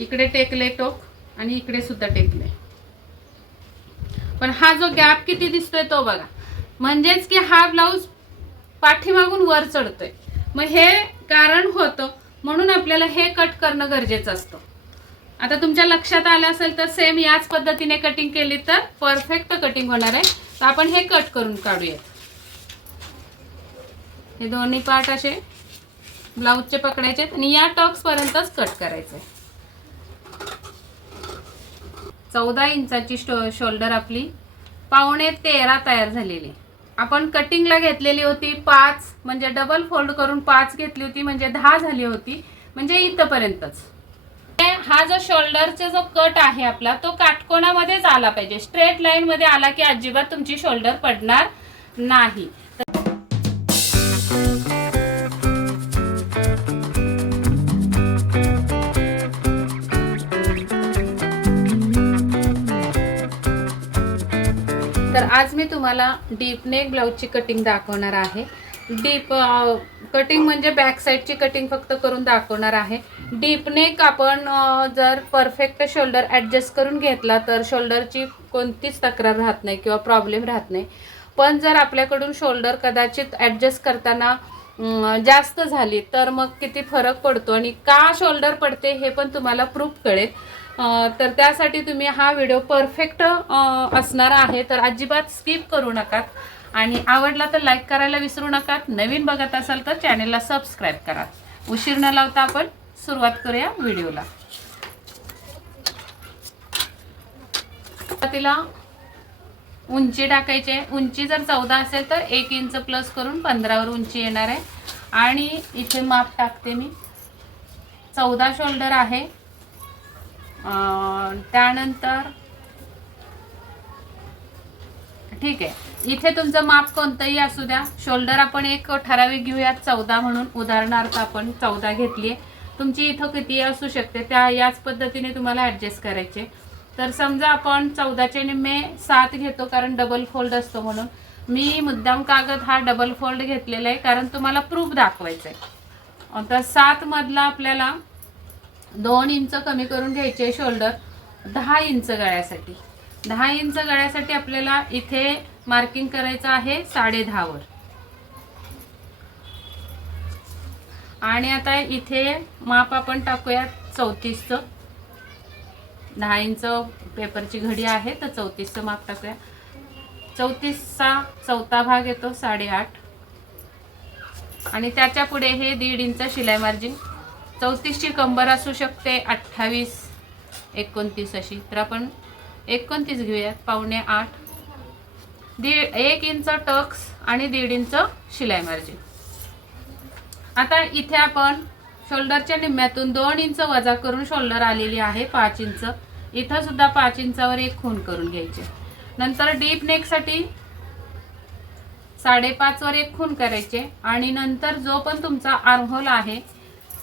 इकडे टेकले टोक आणि इकडे सुद्धा टेकले, पण हा जो गॅप किती दिसतोय तो बघा, म्हणजेच की हा ब्लाऊज पाठीमागून वर चढतोय. मग हे कारण होतं, म्हणून आपल्याला हे कट करणं गरजेचं असतं. आता तुमच्या लक्षात आलं असेल तर सेम याच पद्धतीने कटिंग केली तर परफेक्ट कटिंग होणार आहे. तर आपण हे कट करून काढूयात. हे दोन्ही पार्ट असे ब्लाऊजचे पकडायचे आणि या टॉक्स पर्यंतच कट करायचे. 14 इंचाची शोल्डर आपली 12.5 तयार झालेली. आपण कटिंगला घेतलेली होती 5, म्हणजे डबल फोल्ड करून 5 घेतली होती, म्हणजे 10 झाली होती, म्हणजे इथपर्यंतच. हा जो शोल्डरचा जो कट आहे आपला तो काटकोनामध्येच आला पाहिजे. स्ट्रेट लाईन मध्ये आला की अजिबात तुमची शोल्डर पडणार नाही. तर आज मी तुम्हाला डीप नेक ब्लाऊजची कटिंग दाखवणार आहे. डीप कटिंग म्हणजे बॅक साईडची कटिंग फक्त करून दाखवणार आहे. डीप नेक आपण जर परफेक्ट शोल्डर ॲडजस्ट करून घेतला तर शोल्डरची कोणतीच तक्रार राहत नाही किंवा प्रॉब्लेम राहत नाही. पण जर आपल्याकडून शोल्डर कदाचित ॲडजस्ट करताना जास्त झाली तर मग किती फरक पडतो आणि का शोल्डर पडते हे पण तुम्हाला प्रूफ कळेल. तर त्यासाठी तुम्ही हा व्हिडिओ परफेक्ट असणार आहे, तर अजिबात स्किप करू नका. आणि आवडला तर लाईक करायला विसरू नका. नवीन बघत असाल तर चॅनेलला सबस्क्राईब करा. उशीर न लावता आपण सुरुवात करूया व्हिडिओला. तिला उंची टाकायची. उंची जर 14 असेल तर 1 इंच प्लस करून 15 वर उंची येणार आहे. आणि इथे माप टाकते मी. 14 शोल्डर आहे. त्यानंतर ठीक आहे, इथे तुमचं माप कोणतंही असू द्या. शोल्डर आपण एक ठराविक घेऊयात 14 म्हणून. उदाहरणार्थ आपण 14 घेतली. तुमची इथं किती असू शकते त्या याच पद्धतीने तुम्हाला ॲडजस्ट करायचे. तर समजा आपण 14चे निम्मे 7 घेतो, कारण डबल फोल्ड असतो म्हणून. मी मुद्दाम कागद हा डबल फोल्ड घेतलेला आहे कारण तुम्हाला प्रूफ दाखवायचं आहे. तर 7 मधला आपल्याला 2 इंच कमी करून घ्यायचे शोल्डर 10 इंच गळ्यासाठी. 10 इंच गळ्यासाठी आपल्याला इथे मार्किंग करायचं आहे 10.5 वर. आणि आता इथे माप आपण टाकूया 34चं. 10 इंच पेपरची घडी आहे तर 34चं माप टाकूया. 34चा 4था भाग येतो 8.5. आणि त्याच्या पुढे हे 1.5 इंच शिलाई मार्जिन. 34ची कंबर असू शकते 28, 29 अशी, तर आपण 29 घेऊयात. 7.25, 1 इंच टक्स आणि 1.5 इंच शिलाई मार्जिन. आता इथे आपण शोल्डरच्या निम्म्यातून 2 इंच वजा करून शोल्डर आलेली आहे 5 इंच. इथं सुद्धा 5 इंचावर एक खूण करून घ्यायचे. नंतर डीप नेकसाठी 5.5 वर एक खूण करायचे. आणि नंतर जो पण तुमचा आर्महोल आहे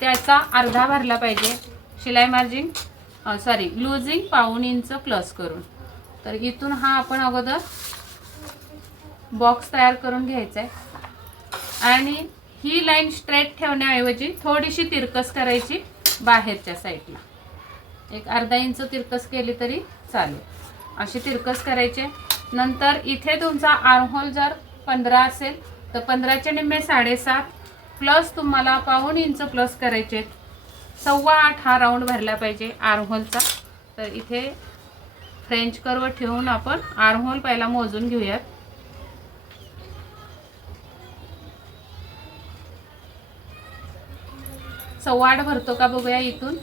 त्याचा अर्धा भरला पाहिजे. शिलाई मार्जिन लूजिंग 1/4 इंच प्लस करून. तर इथून हा आपण अगोदर बॉक्स तयार करून घ्यायचा आहे. आणि ही लाईन स्ट्रेट ठेवण्याऐवजी थोडीशी तिरकस करायची बाहेरच्या साईडला. एक अर्धा इंच तिरकस केली तरी चालेल. अशी तिरकस करायचे. नंतर इथे तुमचा आर्महोल जर 15 असेल तर 15चे निम्मे 7.5 प्लस तुम्हाला 1/4 इंच प्लस करायचे. 7.25 हा राऊंड भरला पाहिजे आर्महोलचा. तर इथे फ्रेंच कर्व ठेवून आपण आर्महोल पहिला मोजून घेऊयात. सव्वा 8 भरतो का बघूया. इथून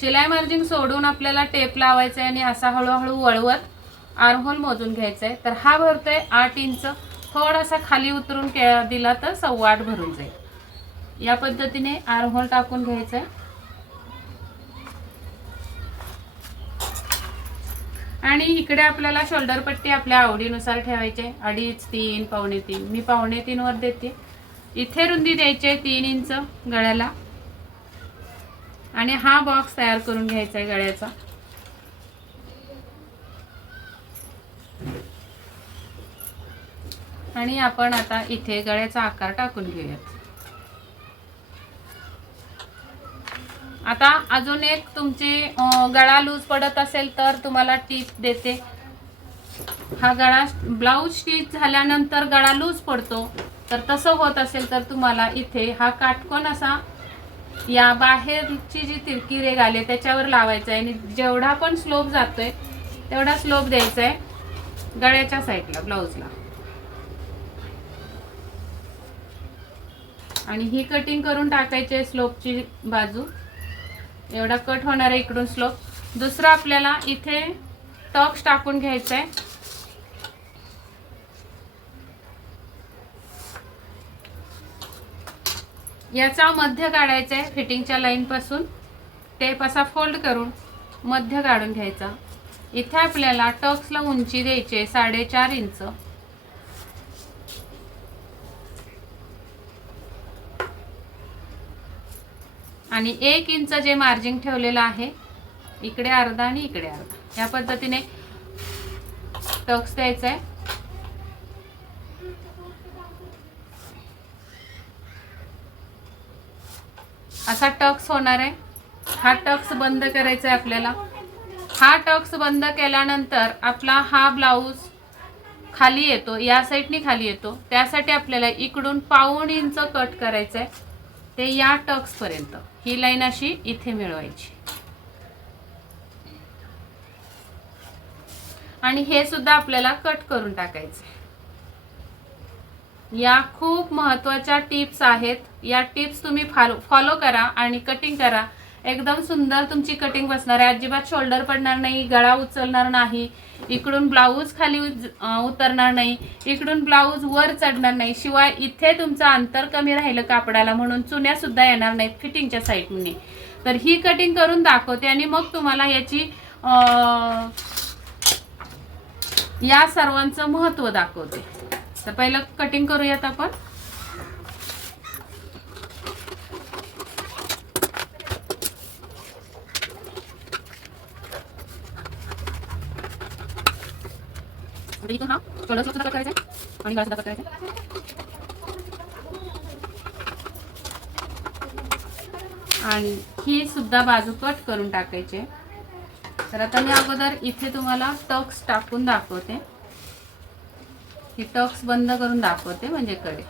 शिलाई मार्जिन सोडून आपल्याला टेप लावायचा आहे आणि असा हळूहळू वळवत आर्महोल मोजून घ्यायचा आहे. तर हा भरतोय 8 इंच. थोडासा खाली उतरून दिला तर 7.25 भरून जाईल. या पद्धतीने आर्महोल टाकून घ्यायचा आहे. आणि इकडे आपल्याला शोल्डर पट्टी आपल्या आवडीनुसार ठेवायचे. 2.5, 3, 3.25. मी 3.25 वर देते. इथे रुंदी द्यायची 3 इंच गळ्याला. आणि हा बॉक्स तयार करून घ्यायचा आहे गळ्याचा. आणि आपण आता इथे गळ्याचा आकार टाकून घेऊयात. आता अजून एक तुमची गळा लूज पडत असेल तर तुम्हाला टिप देते. हा गळा ब्लाऊज स्टिच झाल्यानंतर गळा लूज पडतो, तर तसं होत असेल तर तुम्हाला इथे हा काटकोन असा या बाहेरची जी तिरकी रेघ आली त्याच्यावर लावायचा आहे आणि जेवढा पण स्लोप जातोय तेवढा स्लोप द्यायचा आहे गळ्याच्या साईडला ब्लाऊजला. आणि ही कटिंग करून टाकायची आहे स्लोपची बाजू. एवढा कट होणार आहे इकडून स्लोप. दुसरा आपल्याला इथे टक्स टाकून घ्यायचा आहे. याचा मध्य काढायचा आहे फिटिंगच्या लाईन पासून. टेप असा फोल्ड करून मध्य काढून घ्यायचा. इथे आपल्याला टक्सला उंची द्यायची आहे 4.5 इंच. आणि 1 इंच जे मार्जिन ठेवलेलं आहे इकडे अर्धा आणि इकडे अर्धा, या पद्धतीने टक्स द्यायचा आहे. असा टक्स होणार आहे. हा टक्स बंद करायचा आहे आपल्याला. हा टक्स बंद केल्यानंतर आपला हा ब्लाऊज खाली येतो, या साईडनी खाली येतो. त्यासाठी आपल्याला इकडून 1.5 इंच कट करायचं आहे ते या टक्स पर्यंत. ही लाईन अशी इथे मिळवायची. आणि हे सुद्धा आपल्याला कट करून टाकायचं. या खूप महत्त्वाच्या टिप्स आहेत. या टिप्स तुम्ही फॉलो करा आणि कटिंग करा. एकदम सुंदर तुमची कटिंग बसणार आहे. अजिबात शोल्डर पडणार नाही, गळा उचलणार नाही, इकडून ब्लाऊज खाली उतरणार नाही, इकडून ब्लाऊज वर चढणार नाही. शिवाय इथे तुमचं अंतर कमी राहिलं कापडाला म्हणून चुन्या सुद्धा येणार नाहीत फिटिंगच्या साईडने. तर ही कटिंग करून दाखवते आणि मग तुम्हाला याची या सर्वांचं महत्त्व दाखवते. तर पहिलं कटिंग करूयात आपण. इथून हा शोल्डर सुद्धा कट करायचा आणि गळा सुद्धा कट करायचा. आणि ही सुद्धा बाजू कट करून टाकायची. तर आता मी अगोदर इथे तुम्हाला टक्स टाकून दाखवते. ही टक्स बंद करून दाखवते म्हणजे कडे.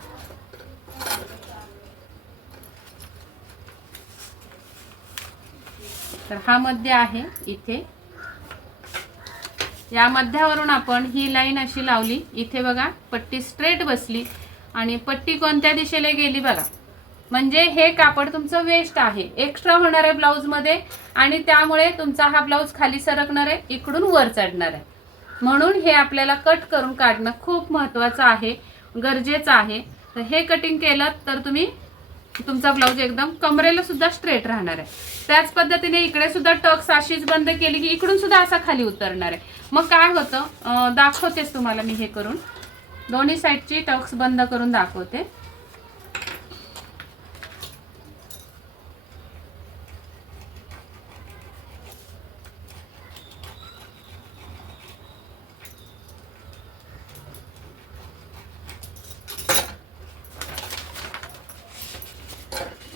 तर हा मध्य आहे इथे. या मध्यावरून आपण ही लाईन अशी लावली. इथे बघा पट्टी स्ट्रेट बसली आणि पट्टी कोणत्या दिशेला गेली बघा. म्हणजे हे कापड तुमचं वेस्ट आहे, एक्स्ट्रा होणार आहे ब्लाऊजमध्ये आणि त्यामुळे तुमचा हा ब्लाऊज खाली सरकणार आहे, इकडून वर चढणार आहे. म्हणून हे आपल्याला कट करून काढणं खूप महत्त्वाचं आहे, गरजेचं आहे. तर हे कटिंग केलं तर तुम्ही तुमचा ब्लाऊज एकदम कमरेला सुद्धा स्ट्रेट राहणार आहे. त्याच पद्धतीने इकडे सुद्धा टक्स अशीच बंद केली की इकडून सुद्धा असा खाली उतरणार आहे. मग काय होतं दाखवतेच तुम्हाला मी हे करून. दोन्ही साईडची टक्स बंद करून दाखवते.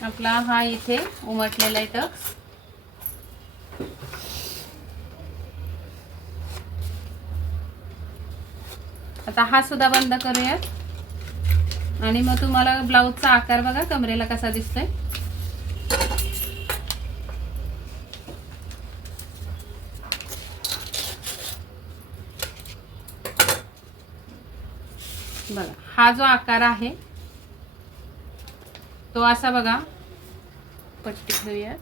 आपला हा इथे उमटलेला आहे टक्स. आता हा सुद्धा बंद करूयात आणि मग तुम्हाला ब्लाऊजचा आकार बघा कमरेला कसा दिसतोय. बघा हा जो आकार आहे तो असा बघा. पट्टी घेऊया.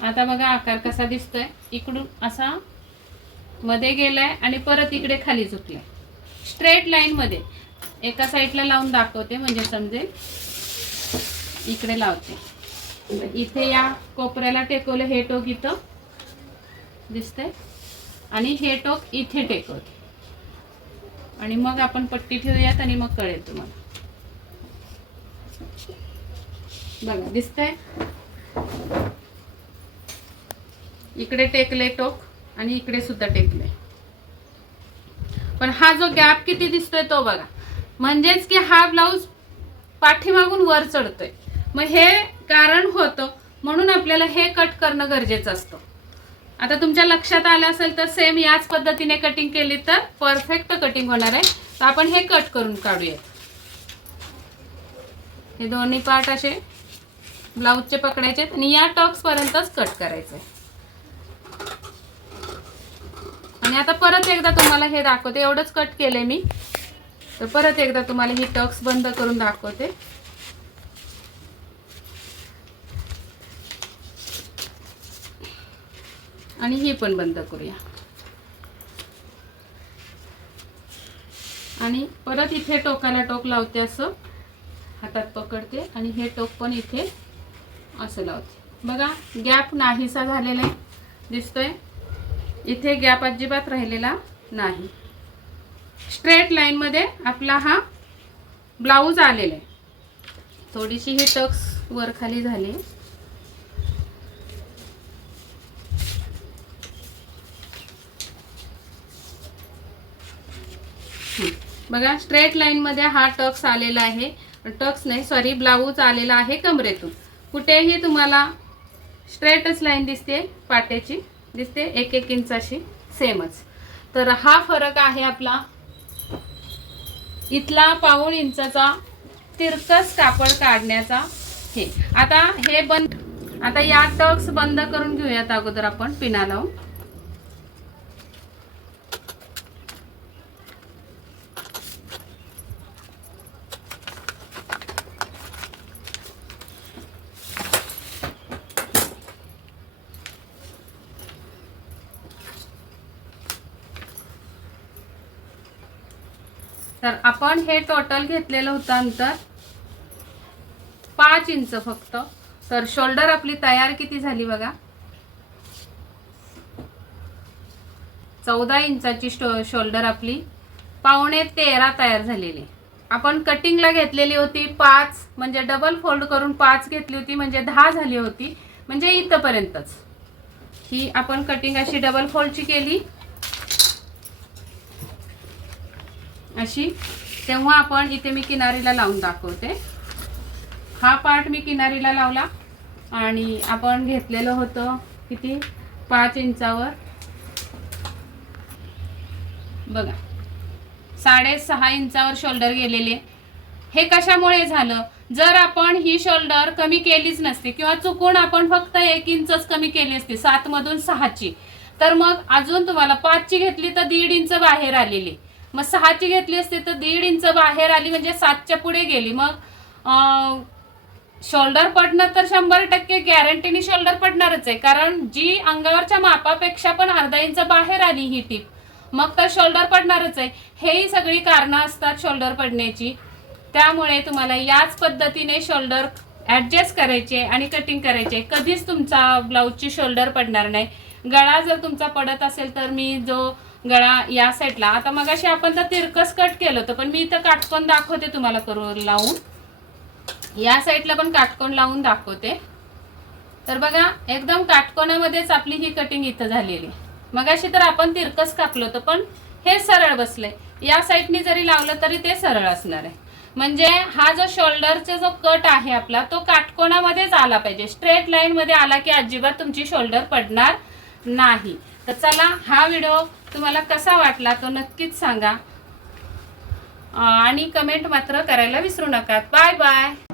आता बघा आकार कसा दिसतोय. इकडून असा मध्ये गेलाय आणि परत इकडे खाली झुकलाय. स्ट्रेट लाईन मध्ये एका साईडला लावून दाखवते म्हणजे समजेल. इकडे लावते. इथे या कोपऱ्याला टेकवलं. हे टोक इथं दिसतंय आणि हे टोक इथे टेकवते आणि मग आपण पट्टी ठेवूयात आणि मग कळेल तुम्हाला. बघा दिसतंय. इकडे टेकले टोक आणि इकडे सुद्धा टेकले. पण हा जो गॅप किती दिसतोय तो बघा. म्हणजेच की हा ब्लाऊज पाठीमागून वर चढतोय. मग हे कारण होतं, म्हणून आपल्याला हे कट करणं गरजेचं असतं. आता तुमच्या लक्षात आलं असेल तर सेम याच पद्धतीने कटिंग केली तर परफेक्ट कटिंग होणार आहे. तर आपण हे कट करून काढूया. हे दोन्ही पार्ट असे ब्लाऊजचे पकडायचे आणि या टक्स पर्यंतच कट करायचे. आणि आता परत एकदा तुम्हाला हे दाखवते. एवढंच कट केले मी, तर परत एकदा तुम्हाला ही टक्स बंद करून दाखवते. आणि ही पण बंद करूया. आणि परत इथे टोकाला टोक लावते, असं हातात पकडते आणि हे टोक पण इथे असं लावते. बघा गॅप नाहीसा झालेला आहे, दिसतोय. इथे गॅप अजिबात राहिलेला नाही. स्ट्रेट लाईन मध्ये आपला हा ब्लाऊज आलेला आहे. थोडीशी ही टक्स वर खाली झाली. बघा स्ट्रेट लाईन मध्ये हा टक्स आलेला आहे. टक्स नाही, सॉरी, ब्लाऊज आलेला आहे कमरेतून. कुठेही तुम्हाला स्ट्रेटच लाईन दिसते, पाट्याची दिसते 1-1 इंचाची सेमच. तर हा फरक आहे आपला. इथला 1.5 इंचाचा तिरकस कापड काढण्याचा. हे आता हे बंद, आता या टक्स बंद करून घेऊयात अगोदर आपण पिना लावून. तर आपण हे टोटल घेतलेलं होतं अंतर 5 इंच फक्त. तर शोल्डर आपली तयार किती झाली बघा, 14 इंचाची शोल्डर आपली 12.5 तयार झालेली. आपण कटिंगला घेतलेली होती 5, म्हणजे डबल फोल्ड करून 5 घेतली होती, म्हणजे 10 झाली होती, म्हणजे इथपर्यंतच. ही आपण कटिंग अशी डबल फोल्डची केली अशी. तेव्हा आपण इथे मी किनारीला लावून दाखवते. हा पार्ट मी किनारीला लावला आणि आपण घेतलेलं होतं किती, 5 इंचावर. बघा 6.5 इंचावर शोल्डर गेलेले. हे कशामुळे झालं, जर आपण ही शोल्डर कमी केलीच नसती किंवा चुकून आपण फक्त 1 इंचच कमी केली असती 7 मधून 6ची, तर मग अजून तुम्हाला 5ची घेतली तर 1.5 इंच बाहेर आलेली. मग 6ची घेतली असती तर 1.5 इंच बाहेर आली, म्हणजे 7च्या पुढे गेली. मग शोल्डर पडणं तर 100% गॅरंटीने शोल्डर पडणारच आहे, कारण जी अंगावरच्या मापापेक्षा पण अर्धा इंच बाहेर आली ही टीप, मग तर शोल्डर पडणारच आहे. हेही सगळी कारणं असतात शोल्डर पडण्याची. त्यामुळे तुम्हाला याच पद्धतीने शोल्डर ॲडजस्ट करायचे आणि कटिंग करायचे. कधीच तुमचा ब्लाऊजची शोल्डर पडणार नाही. गळा जर तुमचा पडत असेल तर मी जो गळा या साईडला, आता मगाशी आपण तर तिरकस कट केलं होतं, पण मी इथं काटकोन दाखवते तुम्हाला करून लावून. या साईडला पण काटकोन लावून दाखवते. तर बघा एकदम काटकोनामध्येच आपली ही कटिंग इथं झालेली. मगाशी तर आपण तिरकस कापलं होतं, पण हे सरळ बसलंय. या साईडनी जरी लावलं तरी ते सरळ असणार आहे. म्हणजे हा जो शोल्डरचा जो कट आहे आपला, तो काटकोनामध्येच आला पाहिजे. स्ट्रेट लाईन मध्ये आला की अजिबात तुमची शोल्डर पडणार नाही. तर चला, हा व्हिडिओ तुम्हाला कसा वाटला तो नक्कीच सांगा आणि कमेंट मात्र करायला विसरू नका. Bye bye.